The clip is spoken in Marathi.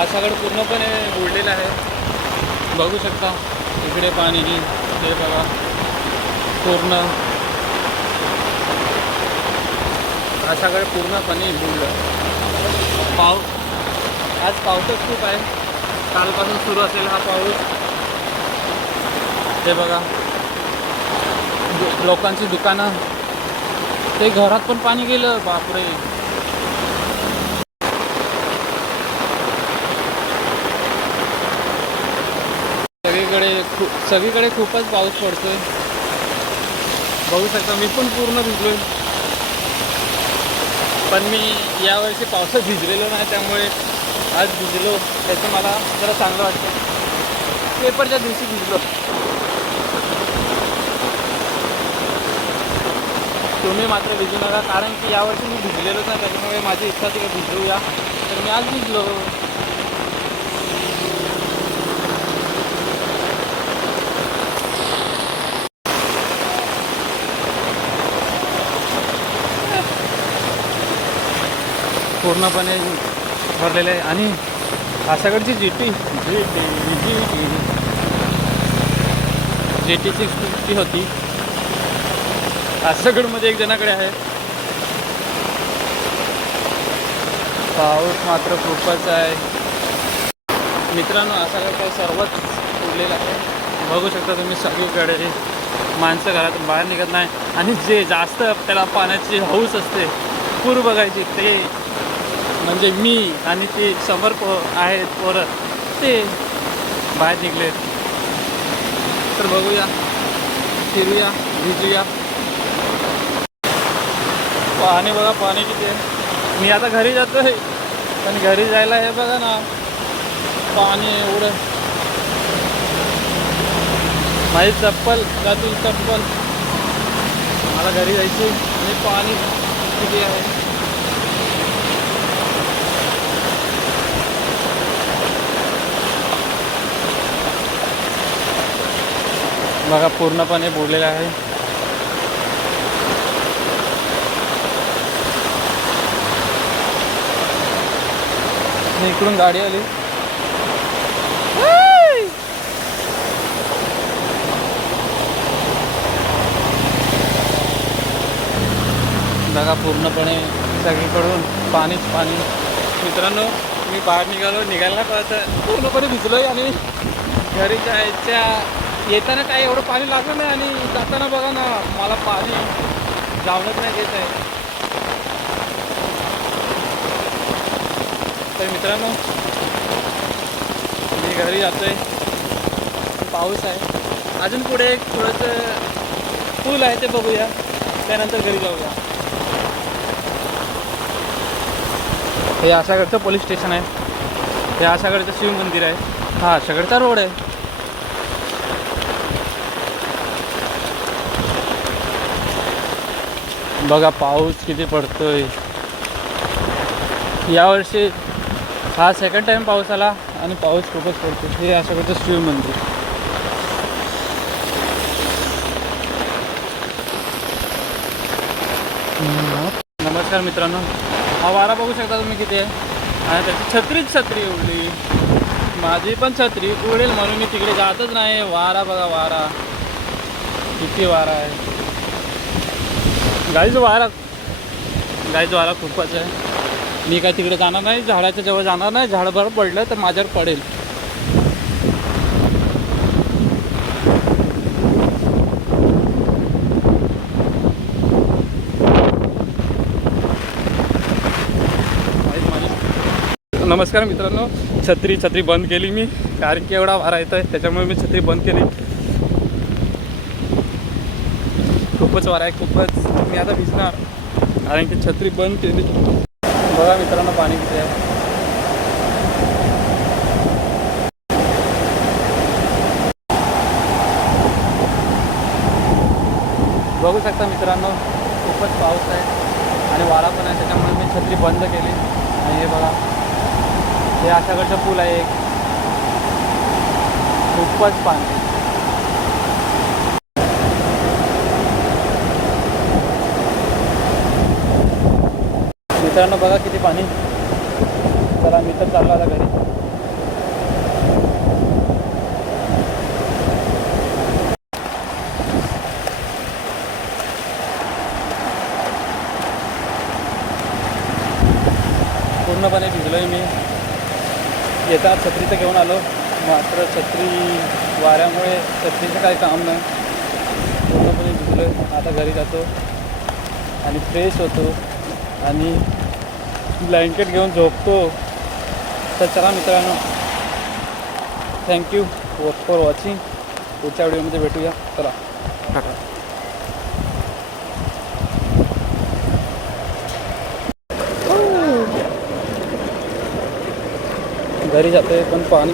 आशागड पूर्णपणे बुडलेला आहे, बघू शकता. इकडे पाणी, हे बघा पूर्ण आशागड पूर्णपणे बुडलं. आज पाऊसच खूप आहे, कालपासून सुरू असेल हा पाऊस. हे बघा लोकांची दुकानं, ते घरात पण पाणी गेलं, बापरे. सगळीकडे खूपच पाऊस पडतोय, बघू शकता. मी पण पूर्ण भिजलोय, पण मी यावर्षी पावसात भिजलेलो नाही, त्यामुळे आज भिजलो त्याचं मला जरा चांगलं वाटतं. पेपरच्या दिवशी भिजलो. तुम्ही मात्र भिजू नका, कारण की यावर्षी मी भिजलेलोच नाही, त्याच्यामुळे माझी इच्छा होती की भिजूया, तर मी आज भिजलो. पूर्णपणे भरलेलं आहे. आणि आशागडची जेटीची स्थिती होती आशागडमध्ये एक जणाकडे आहे. पाऊस मात्र खूपच आहे मित्रांनो. आशागड काही सर्वच उडलेलं आहे, बघू शकता तुम्ही. सगळीकडे माणसं घरातून बाहेर निघत नाही, आणि जे जास्त त्याला पाण्याची हौस असते, पूर बघायची, ते म्हणजे मी आणि ते समोर आहेत पोरं, ते बाहेर निघलेत. तर बघूया, फिरूया, भिजूया. पाणी बघा, पाणी किती आहे. मी आता घरी जातोय, पण घरी जायला हे बघा ना, पाणी एवढं. माझी चप्पल जातील, चप्पल. मला घरी जायची आणि पाणी किती आहे. बघा पूर्णपणे बुडलेला आहे. इकडून गाडी आली. बघा पूर्णपणे सगळीकडून पाणीच पाणी. मित्रांनो, मी बाहेर निघायला कळतं पूर्णपणे भिजलोय, आणि घरी जायच्या येताना काय एवढं पाणी लागलं नाही, आणि जाताना बघा ना, मला पाणी जाऊनच नाही देत आहे. तर मित्रांनो, मी घरी जातोय. पाऊस आहे, अजून पुढे एक थोडंसं पूल आहे, ते बघूया, त्यानंतर घरी जाऊया. हे आशागडचं पोलीस स्टेशन आहे, हे आशागडचं शिव मंदिर आहे, हा आशागडचा रोड आहे. बघा पाऊस किती पडतोय. यावर्षी हा सेकंड टाइम पाऊस आला, आणि पाऊस खूपच पडतो. हे आशागडचं शिव मंदिर. नमस्कार मित्रांनो, हा वारा बघू शकता तुम्ही किती आहे, आणि त्याची छत्री उडली. माझी पण छत्री उडेल म्हणून मी तिकडे जातच नाही. वारा बघा, वारा किती वारा आहे. गाईच वारा खूपच आहे. मी काय तिकडे जाणार नाही, झाडाच्या जवळ जाणार नाही. झाडभर पडलं तर माझ्यावर पडेल. नमस्कार मित्रांनो, छत्री बंद केली मी, कारण की एवढा वारा येतोय, त्याच्यामुळे मी छत्री बंद केली. खूपच वारा आहे, खूपच. मी आता भिजणार, कारण की छत्री बंद केली. बघा मित्रांनो, पाणी किती आहे. बघू शकता मित्रांनो, खूपच पाऊस आहे आणि वारा पण आहे, त्याच्यामुळे मी छत्री बंद केली. आणि हे बघा, हे आशागडचा पूल आहे एक, खूपच पाणी. मित्रांनो बघा किती पाणी. चला मी तर चाललो आता घरी. पूर्णपणे भिजलो आहे मी. येताना छत्री तर घेऊन आलो, मात्र छत्री वाऱ्यामुळे छत्रीचं काही काम नाही. पूर्णपणे भिजलो आहे. आता घरी जातो आणि फ्रेश होतो आणि ब्लँकेट घेऊन झोपतो. तर चला मित्रांनो, थँक्यू फॉर वॉचिंग. पुढच्या व्हिडिओमध्ये भेटूया. चला, घरी जाते पण पाणी